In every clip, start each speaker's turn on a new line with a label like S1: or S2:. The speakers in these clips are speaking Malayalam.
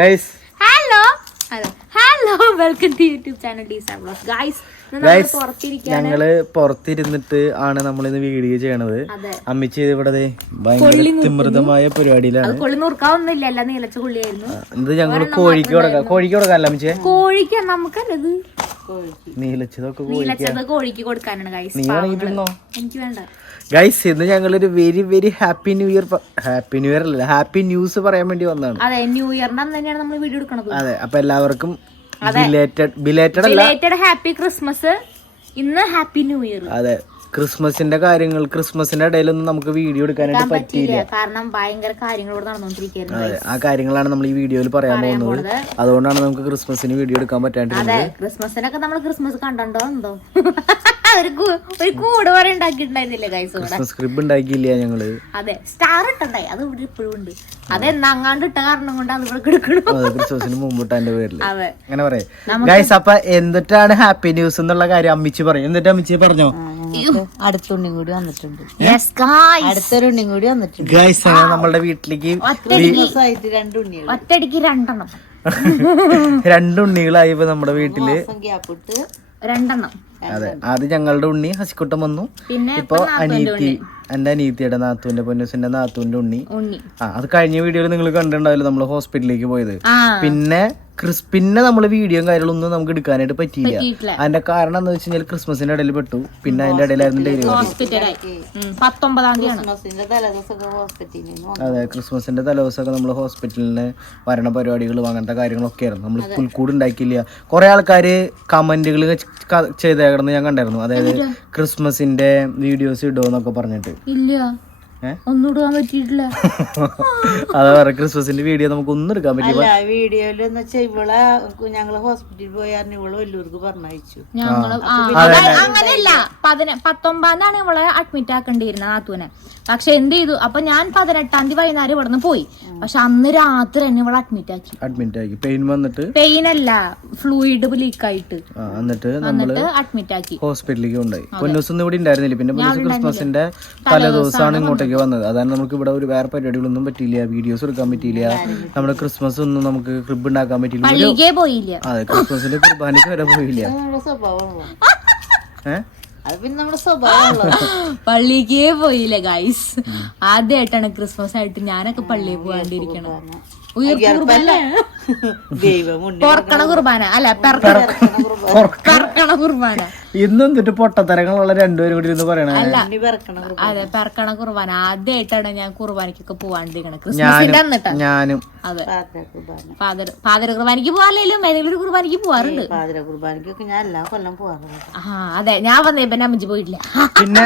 S1: Guys
S2: hello hello welcome to YouTube channel ഡീസാ guys
S1: ഞങ്ങൾ പുറത്തിരുന്നിട്ട് ആണ് നമ്മളിന്ന് വീഡിയോ ചെയ്യണത്. അമ്മിച്ച് ഇവിടെ ഭയങ്കര തിമൃതമായ പരിപാടിയിലാണ്. ഇത് ഞങ്ങൾ കോഴിക്ക് കൊടുക്കാം. കോഴിക്ക് കൊടുക്കാം അമ്മിച്ചേ
S2: കോഴിക്ക് നമുക്കല്ലത് നീലച്ചത് കോഴിക്ക്. കൊടുക്കാനാണ് ഗൈസ്
S1: ഒരു
S2: എനിക്ക് വേണ്ട.
S1: ഗൈസ് ഇന്ന് ഞങ്ങളൊരു very very happy new year happy new year അല്ല ഹാപ്പി ന്യൂസ് പറയാൻ വേണ്ടി വന്നതാണ്.
S2: അതെ ന്യൂ ഇയറിന്റെ അന്ന് തന്നെയാണ് നമ്മൾ വീഡിയോ എടുക്കണത്.
S1: അതെ അപ്പൊ എല്ലാവർക്കും ബിലേറ്റഡ് ബിലേറ്റഡ് അല്ല.
S2: റിലേറ്റഡ് ഹാപ്പി ക്രിസ്മസ് ഇന്ന് ഹാപ്പി ന്യൂ ഇയർ
S1: അതെ. ക്രിസ്മസിന്റെ കാര്യങ്ങൾ ക്രിസ്മസിന്റെ ഇടയിലൊന്നും നമുക്ക് വീഡിയോ എടുക്കാനായിട്ട് പറ്റിയില്ല.
S2: കാരണം ഭയങ്കര നടന്നുകൊണ്ടിരിക്കുകയായിരുന്നു
S1: അതെ ആ കാര്യങ്ങളാണ് നമ്മൾ ഈ വീഡിയോയിൽ പറയാൻ പോകുന്നത്. അതുകൊണ്ടാണ് നമുക്ക് ക്രിസ്മസിന് വീഡിയോ എടുക്കാൻ പറ്റാണ്ടിരുന്നത്.
S2: ക്രിസ്മസിനൊക്കെ നമ്മൾ ക്രിസ്മസ് കണ്ടോ എന്തോ? ഒരു കൂട് വരെ ഉണ്ടാക്കിയിട്ടുണ്ടായിരുന്നില്ലേ ഗൈസ്
S1: ക്രിസ്മസ് ക്രിബ് ഉണ്ടാക്കിയില്ല ഞങ്ങൾ.
S2: അതെ സ്റ്റാർ ഇട്ടുണ്ടായി. അത് ഇവിടെ ഇപ്പോഴും ഉണ്ട്. അത് എന്നങ്ങാണ്ട് ഇട്ട കാരണം കൊണ്ട് അത് ഇവിടെ കിടക്കണു
S1: ക്രിസ്മസിന് മുമ്പിട്ട് എന്റെ
S2: അതെ.
S1: അങ്ങനെ പറയാം. ഗൈസ് അപ്പൊ എന്തിട്ടാണ് ഹാപ്പി ന്യൂസ് എന്നുള്ള കാര്യം അമ്മിച്ച് പറയും. എന്നിട്ട് അമ്മിച്ച് പറഞ്ഞോ?
S3: അടുത്തുണ്ണി കൂടി വന്നിട്ടുണ്ട്.
S2: യെസ് ഗായ്സ്
S3: അടുത്തൊരു ഉണ്ണി കൂടി വന്നിട്ടുണ്ട്.
S1: ഗൈസ് അങ്ങനെ നമ്മളുടെ വീട്ടിലേക്ക്
S3: ദിവസമായിട്ട് രണ്ട് ഉണ്ണികൾ
S2: ഒറ്റയടിക്ക് രണ്ടെണ്ണം.
S1: രണ്ടുണ്ണികളായി ഇപ്പൊ നമ്മുടെ വീട്ടിൽ.
S3: ഗ്യാപ്പ് ഇട്ട്
S2: രണ്ടെണ്ണം.
S1: അതെ ആദ്യം ഞങ്ങളുടെ ഉണ്ണി ഹസിക്കുട്ടം വന്നു.
S2: പിന്നെ
S1: ഇപ്പൊ അനീത്തി എന്റെ അനീത്തിയുടെ നാത്തുവിന്റെ പൊന്നൂസിന്റെ നാത്തുവിന്റെ ഉണ്ണി.
S2: ഉണ്ണി.
S1: ആ അത് കഴിഞ്ഞ വീഡിയോയിൽ നിങ്ങൾ കണ്ടിട്ടുണ്ടാവില്ല നമ്മൾ ഹോസ്പിറ്റലിലേക്ക് പോയത്? പിന്നെ ക്രിസ് പിന്നെ നമ്മൾ വീഡിയോയും കാര്യങ്ങളൊന്നും നമുക്ക് എടുക്കാനായിട്ട് പറ്റിയില്ല. അതിന്റെ കാരണം എന്ന് വെച്ച് കഴിഞ്ഞാൽ ക്രിസ്മസിന്റെ ഇടയിൽ പെട്ടു. പിന്നെ അതിന്റെ ഇടയിലായിരുന്നു ഡെലിവറി. അതെ ക്രിസ്മസിന്റെ തലേദിവസമൊക്കെ നമ്മൾ ഹോസ്പിറ്റലിന് വരണ പരിപാടികളും അങ്ങനത്തെ കാര്യങ്ങളൊക്കെ ആയിരുന്നു. നമ്മൾ പുൽക്കൂട് ഉണ്ടാക്കിയില്ല കുറെ ആൾക്കാർ കമന്റുകൾ ചെയ്തേക്കണെന്ന് ഞാൻ കണ്ടായിരുന്നു. അതായത് ക്രിസ്മസിന്റെ വീഡിയോസ് ഇടുമെന്നൊക്കെ പറഞ്ഞിട്ട്.
S2: ഇല്ല? ഒന്നും ഇടാൻ പറ്റിയിട്ടില്ല.
S1: അതാ പറയാ ക്രിസ്മസിന്റെ വീഡിയോ നമുക്ക് ഒന്നും എടുക്കാൻ പറ്റില്ല.
S3: വീഡിയോയിൽ എന്ന് വെച്ചാൽ ഇവളെ ഞങ്ങൾ ഹോസ്പിറ്റലിൽ പോയായിരുന്നു ഇവൾ വല്ലൂർക്ക് പറഞ്ഞയച്ചു.
S2: ഞങ്ങൾ അങ്ങനെയല്ല പത്തൊമ്പതാണ് ഇവളെ അഡ്മിറ്റ് ആക്കേണ്ടിയിരുന്ന നാത്തൂനെ. പക്ഷെ എന്ത് ചെയ്തു? അപ്പൊ ഞാൻ പതിനെട്ടാം തീയതി വൈകുന്നേരം ഇവിടുന്ന് പോയി. പക്ഷെ അന്ന് രാത്രി തന്നെ ഇവളെ അഡ്മിറ്റ് ആക്കി.
S1: അഡ്മിറ്റ് ആക്കി. പെയിൻ വന്നിട്ട്?
S2: പെയിൻ അല്ല ഫ്ലൂയിഡ് ലീക്ക് ആയിട്ട്.
S1: എന്നിട്ട്
S2: എന്നിട്ട് അഡ്മിറ്റ് ആക്കി.
S1: ഹോസ്പിറ്റലിലേക്ക് കൊണ്ടുപോയി. പൊന്നൂസ് ഒന്നും ഇവിടെ ഉണ്ടായിരുന്നില്ല. പിന്നെ ക്രിസ്മസിന്റെ ക്രിസ്മസിന്റെ തലേദിവസമാണ് ഇങ്ങോട്ടേക്ക് വന്നത്. അതാണ് നമുക്ക് ഇവിടെ ഒരു വേറെ പരിപാടികളൊന്നും പറ്റിയില്ല. വീഡിയോസ് എടുക്കാൻ പറ്റിയില്ല. നമ്മുടെ ക്രിസ്മസ് ഒന്നും നമുക്ക് ക്രിബ് ഉണ്ടാക്കാൻ പറ്റിയില്ല. അതെ ക്രിസ്മസിന്റെ കുർബാനയ്ക്ക് വരെ പോയില്ല. ഏഹ്
S2: പള്ളിക്കേ പോയില്ല ഗൈസ് ആദ്യമായിട്ടാണ് ക്രിസ്മസ് ആയിട്ട് ഞാനൊക്കെ പള്ളിയിൽ പോകാണ്ടിരിക്കണം കുർബാന. പൊറക്കണ അല്ല പെറക്കണ കുർബാന.
S1: ഇന്നും എന്നിട്ട് പൊട്ടത്തരങ്ങളുള്ള രണ്ടുപേരും കൂടി ഇരുന്ന് പറയണേ.
S2: അതെ പെറക്കണ കുർബാന. ആദ്യമായിട്ടാണ് ഞാൻ കുർബാനക്കൊക്കെ പോവാണ്ടിരിക്കണത്. ക്രിസ്മസിന്റെ അന്നിട്ടാ.
S1: ഞാനും.
S2: അതെ.
S3: പാതിര
S2: ഫാദർ കുർബാനയ്ക്ക് പോകാനും ഏതെങ്കിലും ഒരു കുർബാനയ്ക്ക് പോവാറുണ്ട്.
S3: പാതിര കുർബാനയ്ക്കൊക്കെ ഞാൻ എല്ലാ കൊല്ലം പോവാറുണ്ട്.
S2: ആ അതെ. ഞാൻ വന്നേ പിന്നെ അമ്മച്ചി പോയിട്ടില്ല.
S1: പിന്നെ?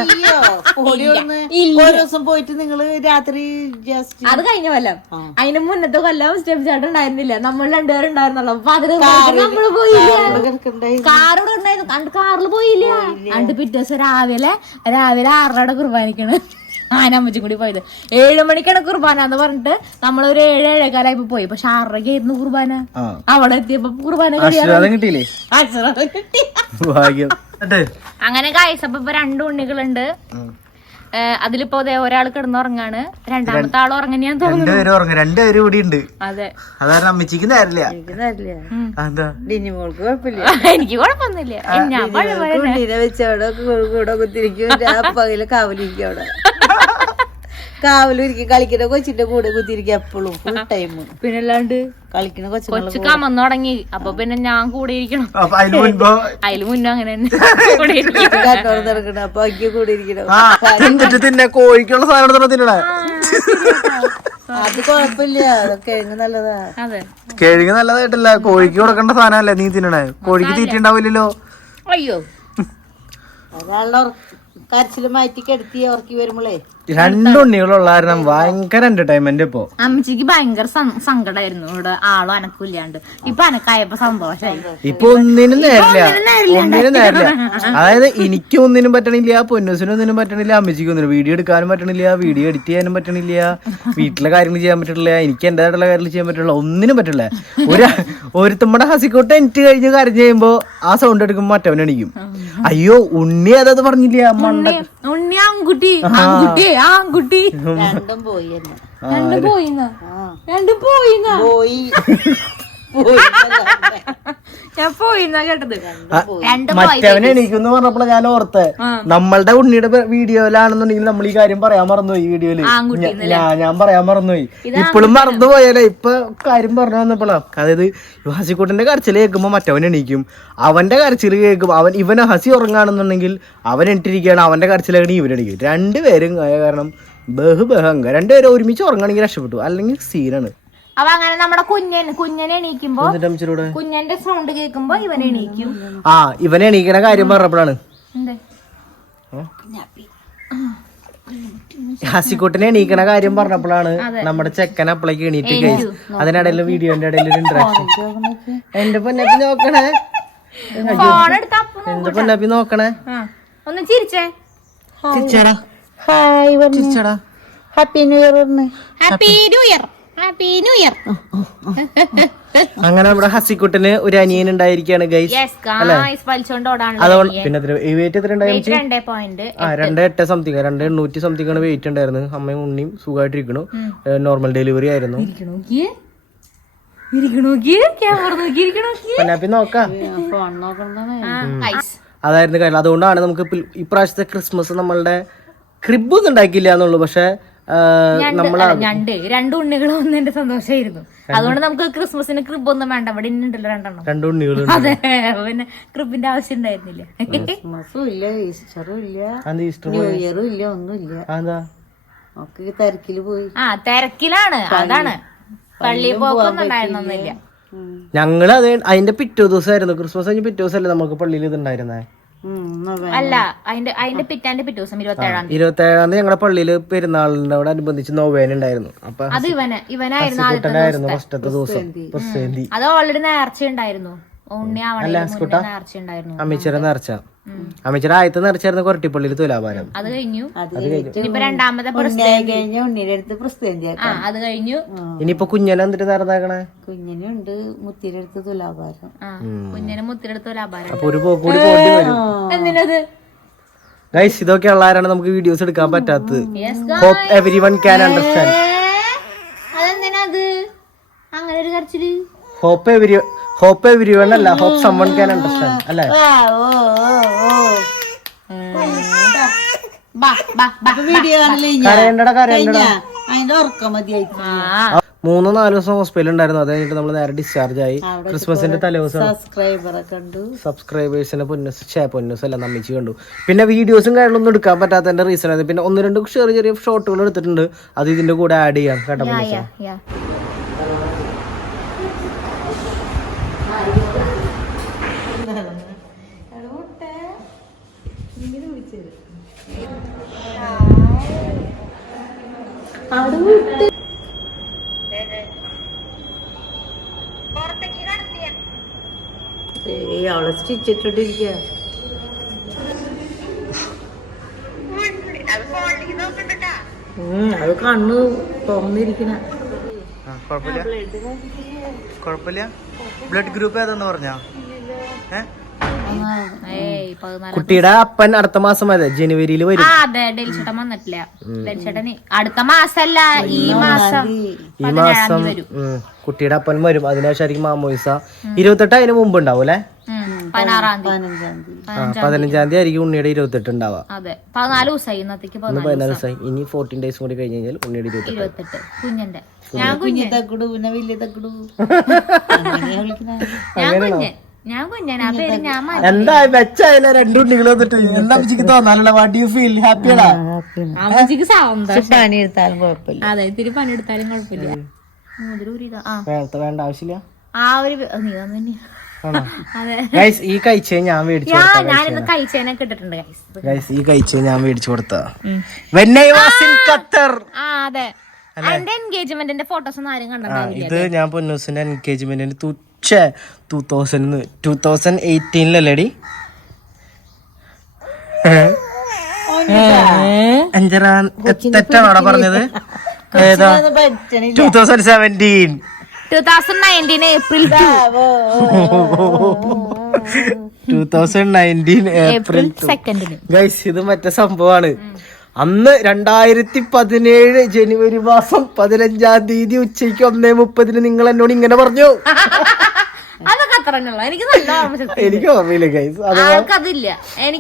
S3: ഒരു ദിവസം പോയിട്ട് നിങ്ങൾ രാത്രി ജസ്റ്റ്
S2: അത് കഴിഞ്ഞ കൊല്ലം. അതിന് മുന്നത്തെ കൊല്ലം സ്റ്റെപ്പ് ചാട്ടം ഉണ്ടായിരുന്നില്ല. നമ്മൾ രണ്ടുപേരും ഉണ്ടായിരുന്നല്ലോ. ഫാദർ നമ്മൾ പോയില്ല. കാറോടെ ഉണ്ടായിരുന്നു. കണ്ട് കാറിൽ പോയില്ല. കണ്ട് പിറ്റേ ദിവസം രാവിലെ രാവിലെ ആറരയുടെ കുർബാനിക്കാണ്. ആനമ്മച്ചും കൂടി പോയത്. ഏഴു മണിക്കാണ് കുർബാന എന്ന് പറഞ്ഞിട്ട് നമ്മളൊരു ഏഴ് ഏഴേക്കാലായപ്പോ പോയി. പക്ഷെ ആറരയ്ക്കായിരുന്നു കുർബാന.
S1: ആ.
S2: അവിടെ എത്തിയപ്പോ കുർബാന
S1: കിട്ടിയില്ലേ?
S2: അങ്ങനെ കായസപ്പ രണ്ടു രണ്ട് ഉണ്ണികളുണ്ട്. അതിലിപ്പോ ദേ ഒരാൾ കിടന്നുറങ്ങാണ്. രണ്ടാമത്തെ ആൾ ഉറങ്ങനെയാ തോന്നുന്നു.
S1: രണ്ടുപേരും ഉറങ്ങും. രണ്ടുപേരും ഇവിടെ ഉണ്ട്.
S2: അതെ.
S1: അതാണ് അമ്മച്ചിക്ക് നേരില്ല. എന്താ
S3: ഡിനി മോൾക്ക് കുഴപ്പമില്ല.
S2: എനിക്ക് കുഴപ്പമൊന്നുമില്ല. ഞാൻ
S3: വെച്ച് അവിടെ കൂടെ കുത്തിരിക്കും പകൽ കാവലിരിക്കും അവിടെ. കാവലിരിക്കും കളിക്കുന്ന കൊച്ചിന്റെ കൂടെ കുത്തിരിക്കും എപ്പോഴും ഫുൾ ടൈം
S2: പിന്നെ
S3: അല്ലാണ്ട് കളിക്കുന്ന
S2: കൊച്ചു കമന്ന് തുടങ്ങി. അപ്പൊ പിന്നെ ഞാൻ കൂടെ ഇരിക്കണം.
S1: അപ്പൊ അതിന് മുൻപോ
S2: അതിൽ മുന്നേ അങ്ങനെ തന്നെ
S3: അപ്പൊ അയ്ക്ക് കൂടെ ഇരിക്കണം.
S1: എന്നിട്ട് തിന്നെ കോഴിക്കുള്ള സാധനം തിന്നണേ.
S3: അത് കൊഴപ്പില്ല. അതൊക്കെ കിഴങ്ങ് നല്ലതാ.
S2: അതെ.
S1: കിഴങ്ങ് നല്ലതായിട്ടല്ല. കോഴിക്ക് കൊടുക്കേണ്ട സാധനമല്ലേ നീ തിന്നണേ? കോഴിക്ക് തീറ്റ ഉണ്ടാവില്ലല്ലോ
S2: അയ്യോ.
S3: കരച്ചിൽ മാറ്റി കിടത്തി ഉറക്കി വരുമ്പോളേ.
S1: രണ്ടുണ്ണികളുള്ള കാരണം ഭയങ്കര എന്റർടൈൻമെന്റ് ഇപ്പൊ.
S2: അമ്മച്ചിക്ക് ഭയങ്കര സം- സങ്കടായിരുന്നു. ഇവിടെ ആളും അനക്കില്ലാണ്ട്. ഇപ്പൊ അനക്കായപ്പോ സന്തോഷായി.
S1: ഇപ്പൊ ഒന്നിനും നേരില്ല. ഒന്നിനും നേരില്ല. അതായത് എനിക്ക് ഒന്നിനും പറ്റണില്ല പൊന്നൂസിനും ഒന്നിനും പറ്റണില്ല അമ്മച്ചിക്ക് ഒന്നിനും വീഡിയോ എടുക്കാനും പറ്റണില്ല വീഡിയോ എഡിറ്റ് ചെയ്യാനും പറ്റണില്ല വീട്ടിലെ കാര്യങ്ങൾ ചെയ്യാൻ പറ്റില്ല എനിക്ക് എന്റേതായിട്ടുള്ള കാര്യങ്ങൾ ചെയ്യാൻ പറ്റില്ല ഒന്നിനും പറ്റില്ല ഒരു ഒരുത്തമ്മടെ ഹസിക്കോട്ട് എനിക്ക് കഴിഞ്ഞ് കരഞ്ഞു കഴിയുമ്പോ ആ സൗണ്ട് എടുക്കുമ്പോ മറ്റവനടിക്കും അയ്യോ ഉണ്ണി അതത് പറഞ്ഞില്ല. മണ്ണ
S2: ഉണ്ണി ഉണ്ണി ആൺകുട്ടി ആൺകുട്ടി ആൺകുട്ടി.
S3: രണ്ടും പോയി
S2: രണ്ടും പോയിന്ന്. രണ്ടും പോയിന്ന്.
S3: പോയി. പോയി.
S2: പോയിന്നാ കേട്ടത്.
S1: മറ്റവൻ എണീക്കുന്നു പറഞ്ഞപ്പോൾ ഞാൻ ഓർത്തെ. നമ്മളുടെ ഉണ്ണിയുടെ വീഡിയോയിലാണെന്നുണ്ടെങ്കിൽ നമ്മൾ ഈ കാര്യം പറയാൻ മറന്നുപോയി ഈ വീഡിയോയിൽ. ഞാൻ ഞാൻ പറയാൻ മറന്നുപോയി. ഇപ്പോഴും മറന്നുപോയാലേ ഇപ്പൊ കാര്യം പറഞ്ഞു വന്നപ്പോഴാ അതായത് ഹസിക്കുട്ടന്റെ കരച്ചിൽ കേൾക്കുമ്പോ മറ്റവൻ എണീക്കും. അവന്റെ കരച്ചിൽ കേൾക്കും അവൻ ഇവൻ ഹസി ഉറങ്ങാണെന്നുണ്ടെങ്കിൽ അവൻ എണിട്ടിരിക്കുകയാണ് അവന്റെ കരച്ചിലാണ് ഇവൻ എണീക്കും. രണ്ടുപേരും ആയ കാരണം ബഹു ബഹങ്ക രണ്ടുപേരും ഒരുമിച്ച് ഉറങ്ങണമെങ്കിൽ രക്ഷപ്പെട്ടു. അല്ലെങ്കിൽ സീനാണ്.
S2: അപ്പൊ അങ്ങനെ നമ്മുടെ കുഞ്ഞൻ കുഞ്ഞനെ എണീക്കുമ്പോ കുഞ്ഞന്റെ സൗണ്ട് കേൾക്കുമ്പോ ഇവനെ എണീക്കും.
S1: ആ ഇവനെ എണീക്കണ കാര്യം പറഞ്ഞപ്പോഴാണ്. ഹസിക്കുട്ടിനെ എണീക്കണ കാര്യം പറഞ്ഞപ്പോഴാണ് നമ്മുടെ ചെക്കൻ അപ്പളേക്ക് എണീറ്റ് കഴിച്ചു അതിനിടയിൽ വീഡിയോന്റെ ഇടയിൽ ഒരു ഇന്ററാക്ഷൻ എന്റെ പൊന്നപ്പി നോക്കണേ.
S2: ഫോൺ എടുത്ത അപ്പൊ
S1: എന്റെ പൊന്നപ്പി നോക്കണേ.
S2: ഒന്ന് ചിരിച്ചേ.
S1: ചിരിച്ചടാ.
S3: Hi
S1: ചിരിച്ചടാ.
S3: Happy new year
S2: happy new year happy new year
S1: അങ്ങനെ നമ്മുടെ ഹസിക്കുട്ടിന് ഒരു അനിയൻ ഉണ്ടായിരിക്കാണ് അതുകൊണ്ട് പിന്നെ വെയിറ്റ് എത്ര
S2: രണ്ടേ
S1: എട്ട്. സംതിങ് രണ്ട് എണ്ണൂറ്റി സംതിങ് ആണ് വെയിറ്റ് ഉണ്ടായിരുന്നു അമ്മയും ഉണ്ണിയും സുഖമായിട്ടിരിക്കണു. നോർമൽ ഡെലിവറി ആയിരുന്നു. അതായിരുന്നു കാര്യം. അതുകൊണ്ടാണ് നമുക്ക് ഇപ്രാവശ്യത്തെ ക്രിസ്മസ് നമ്മളുടെ ക്രിബ് ഒന്നും ഉണ്ടാക്കിയില്ല എന്നുള്ളൂ. പക്ഷെ
S2: ഞണ്ട് രണ്ട് ഉണ്ണികൾ എന്റെ സന്തോഷമായിരുന്നു അതുകൊണ്ട് നമുക്ക് ക്രിസ്മസിന് ക്രിബ് ഒന്നും വേണ്ട. ഇവിടെ ഉണ്ടല്ലോ രണ്ടെണ്ണം.
S1: രണ്ട് ഉണ്ണികളുണ്ട്
S2: അതെ പിന്നെ ക്രിബിന്റെ ആവശ്യം ഉണ്ടായിരുന്നില്ല.
S3: ക്രിസ്മസും ഇല്ല ഈസ്റ്ററും ഇല്ല. ന്യൂ ഇയറും ഇല്ല ഒന്നുമില്ല നമുക്ക് തിരക്കിൽ പോയി.
S2: ആ തിരക്കിലാണ്. അതാണ്. പള്ളി പോക്കൊന്നും ഉണ്ടായിരുന്നൊന്നുമില്ല.
S1: ഞങ്ങൾ അത് അതിന്റെ പിറ്റേ ദിവസമായിരുന്നു ക്രിസ്മസ് കഴിഞ്ഞ് പിറ്റേ ദിവസമല്ലേ നമുക്ക് പള്ളിയിൽ ഇത് ഉണ്ടായിരുന്നേ
S2: അല്ല അതിന്റെ അതിന്റെ പിറ്റാന്റെ പിറ്റേ ദിവസം ഇരുപത്തി ഏഴാം തീയതി.
S1: ഇരുപത്തി ഏഴാം തീയതി ഞങ്ങളുടെ പള്ളിയിൽ പെരുന്നാളിനോട് അനുബന്ധിച്ച് നോവേന ഉണ്ടായിരുന്നു. അപ്പൊ
S2: അത് ഇവന് ഇവനായിരുന്നു ആദ്യത്തെ
S1: ദിവസം.
S2: അത് ഓൾറെഡി നേർച്ച ഉണ്ടായിരുന്നു
S1: അമ്മിച്ചിറ നേർച്ച അമ്മിച്ചിറ ആദ്യത്തെ നേർച്ചായിരുന്നു കൊരട്ടിപ്പള്ളിയിൽ തുലാഭാരം.
S2: അത് കഴിഞ്ഞു. ഇനിയിപ്പോ രണ്ടാമത്തെ അത് കഴിഞ്ഞു.
S1: ഇനിയിപ്പൊ കുഞ്ഞനെ എന്നിട്ട് നേർന്നാക്കണേ?
S3: കുഞ്ഞിനുണ്ട് മുത്തിയുടെ അടുത്ത് തുലാഭാരം.
S2: കുഞ്ഞനെ കുഞ്ഞിനെ മുത്തിലെടുത്ത ലാഭാരം
S1: അപ്പൊ ഒരു
S2: എന്തിനത്?
S1: ഗൈസ് ഇതൊക്കെ ഉള്ളവരാണ് നമുക്ക് വീഡിയോസ് എടുക്കാൻ പറ്റാത്തത്.
S2: Yes
S1: hope everyone can understand
S2: അതെന്തിനാ അത്? അങ്ങനെ ഒരു കരച്ചിൽ?
S1: Hope every hope every one അല്ല ഹോപ്പ് സമ്മൺ ക്യാൻ അണ്ടർസ്റ്റാൻഡ് അല്ലേ
S3: ഓ ഓ ഓ.
S2: ബാ ബാ ബാ
S3: വീഡിയോ കാണില്ലേ
S1: കരയണ്ടടാ കരയണ്ടടാ.
S3: അതിന്റെ ഉറക്കം മതിയായി
S2: ആ.
S1: മൂന്നോ നാലോ ദിവസം ഹോസ്പിറ്റലിൽ ഉണ്ടായിരുന്നു അത് കഴിഞ്ഞിട്ട് നമ്മൾ നേരെ ഡിസ്ചാർജ് ആയി. ക്രിസ്മസിന്റെ തലേദിവസം സബ്സ്ക്രൈബേഴ്സിനെ പൊന്നസ് ഷേ പൊന്നസ് എല്ലാം നമ്മിച്ച് കണ്ടു. പിന്നെ വീഡിയോസും കാര്യങ്ങളൊന്നും എടുക്കാൻ പറ്റാത്തതിന്റെ റീസൺ ആയിരുന്നു പിന്നെ ഒന്ന് രണ്ട് ചെറിയ ചെറിയ ഷോട്ടുകൾ എടുത്തിട്ടുണ്ട്. അത് ഇതിന്റെ കൂടെ ആഡ് ചെയ്യാം കേട്ടോ
S2: യാ
S3: ഏയ് അവളെ സ്റ്റിച്ചിട്ടിട്ടിരിക്കുക അത് കണ്ണ് തുറന്നിരിക്കണ
S1: കുഴപ്പമില്ല? ബ്ലഡ് ഗ്രൂപ്പ് ഏതാന്ന് പറഞ്ഞാ? ഏ? കുട്ടിയുടെ അപ്പൻ അടുത്ത മാസം അതെ ജനുവരിയിൽ വരും.
S2: ആ അതെ ഡെലിച്ചേട്ടൻ വന്നിട്ടില്ല. ഡെലിച്ചേട്ടൻ അടുത്ത മാസല്ല ഈ മാസം
S1: ഈ മാസം കുട്ടിയുടെ അപ്പൻ വരും. അതിനുശേഷം മാമോയിസ. ഇരുപത്തെട്ട് അതിന് മുമ്പ് ഉണ്ടാവും അല്ലെ?
S3: പതിനഞ്ചാം തീയതി.
S1: ആയിരിക്കും ഉണ്ണിയുടെ ഇരുപത്തെട്ട് ഉണ്ടാവുക.
S2: അതെ പതിനാല് ദിവസമായി
S1: ഇനി ഫോർട്ടീൻ ഡേയ്സ് കൂടി കഴിഞ്ഞ് കഴിഞ്ഞാൽ ഉണ്ണിയുടെ ഇരുപത്തെട്ട്.
S2: കുഞ്ഞിന്റെ. ഞാൻ കുഞ്ഞു
S3: കുഞ്ഞി. തക്കുടു പിന്നെ വലിയ തക്കുടു.
S2: ഞാൻ കുഞ്ഞൻ ഞാൻ കുഞ്ഞൻ ആ പേര് ഞാൻ മാറ്റി.
S1: എന്താ വെച്ചായാലും രണ്ടു കുട്ടികളെ വന്നിട്ട് എന്താ അമ്മച്ചിക്ക് തോന്നാനുള്ള വാട്ട് യു ഫീൽ ഹാപ്പിയാടാ
S2: അമ്മച്ചിക്ക് സന്തോഷം.
S3: പണി എടുത്താലും കുഴപ്പമില്ല.
S2: അതെ ഇത്തിരി പണിയെടുത്താലും കുഴപ്പമില്ല. ആ.
S1: വേണ്ട വേണ്ട ആവശ്യമില്ല?
S2: ആ ഒരു വി- നീ തന്നെ
S1: ആണോ?
S2: അതെ.
S1: ഗൈസ് ഈ കഴിച്ച ഞാൻ മേടിച്ചു
S2: ഞാനിന്ന് ഗൈസ്
S1: ഗൈസ് ഈ കഴിച്ച ഞാൻ മേടിച്ചു കൊടുത്ത.
S2: ആ അതെ. എന്റെ എൻഗേജ്മെന്റിന്റെ ഫോട്ടോസ് ഒന്നും ആരും
S1: ഇത് ഞാൻ പൊന്നൂസിന്റെ എൻഗേജ്മെന്റിന് തുച്ഛ ടൂ തൗസൻഡ് ടൂ തൗസൻഡ് എയ്റ്റീനിലല്ലേടി അഞ്ചര തെറ്റാണോ പറഞ്ഞത്? ഏതാ? Two thousand seventeen
S2: two thousand nineteen April
S1: two thousand nineteen April
S2: April സെക്കൻഡിന്
S1: guys ഇത് മറ്റേ സംഭവമാണ് അന്ന് രണ്ടായിരത്തി പതിനേഴ് ജനുവരി മാസം പതിനഞ്ചാം തീയതി ഉച്ചയ്ക്ക് ഒന്നേ മുപ്പതിന് നിങ്ങൾ എന്നോട് ഇങ്ങനെ പറഞ്ഞു.
S2: എനിക്ക്
S1: ഓർമ്മയില്ല ഗൈസ്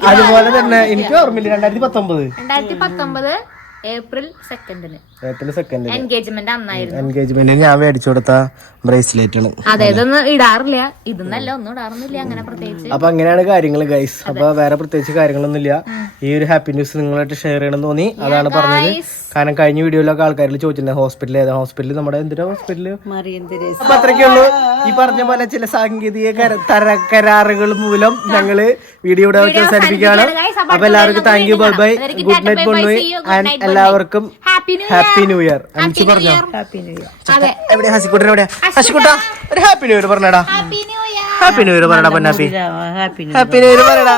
S1: അതുപോലെ തന്നെ എനിക്ക് ഓർമ്മയില്ല. രണ്ടായിരത്തി പത്തൊമ്പത്
S2: രണ്ടായിരത്തി പത്തൊമ്പത് ഏപ്രിൽ സെക്കൻഡിന്
S1: ഏപ്രിൽ സെക്കൻഡ്
S2: എൻഗേജ്മെന്റ് അന്നായിരുന്നു.
S1: എൻഗേജ്മെന്റിന് ഞാൻ മേടിച്ചു കൊടുത്ത ബ്രേസ്ലെറ്റ് ആണ്
S2: അതെ ഇതൊന്നും ഇടാറില്ല. ഇതൊന്നല്ല ഒന്നും ഇടാറൊന്നുമില്ല അങ്ങനെ പ്രത്യേകിച്ച്.
S1: അപ്പൊ അങ്ങനെയാണ് കാര്യങ്ങൾ ഗൈസ് അപ്പൊ വേറെ പ്രത്യേകിച്ച് കാര്യങ്ങളൊന്നുമില്ല. ഈ ഒരു ഹാപ്പി ന്യൂസ് നിങ്ങളായിട്ട് ഷെയർ ചെയ്യണം തോന്നി. അതാണ് പറഞ്ഞത്. കാരണം കഴിഞ്ഞ വീഡിയോയിലൊക്കെ ആൾക്കാരിൽ ചോദിച്ചിട്ടുണ്ട് ഹോസ്പിറ്റൽ ഏതാ? ഹോസ്പിറ്റൽ നമ്മുടെ എന്തിനാ
S3: ഹോസ്പിറ്റലിൽ
S1: അപ്പൊ അത്രയ്ക്കേ ഉള്ളൂ. ഈ പറഞ്ഞ പോലെ ചില സാങ്കേതിക കരാറുകൾ മൂലം ഞങ്ങൾ വീഡിയോ ഇവിടെ അവസാനിപ്പിക്കുകയാണ്. അപ്പൊ എല്ലാവർക്കും thank you bye bye good night Ponnu and എല്ലാവർക്കും
S2: ഹാപ്പി ന്യൂ
S1: ഇയർ അഞ്ചു പറഞ്ഞോ?
S3: ഹാപ്പി ന്യൂ ഇയർ
S2: അതെ.
S1: എവിടെ ഹസിക്കുട്ടൻ എവിടെയാ? ഹസിക്കുട്ട. ഒരു ഹാപ്പി ന്യൂ ഇയർ പറഞ്ഞടാ ഹാപ്പി ന്യൂ ഇയർ പറയടാ Ponnappi.
S3: Happy new
S1: happy new year പറയടാ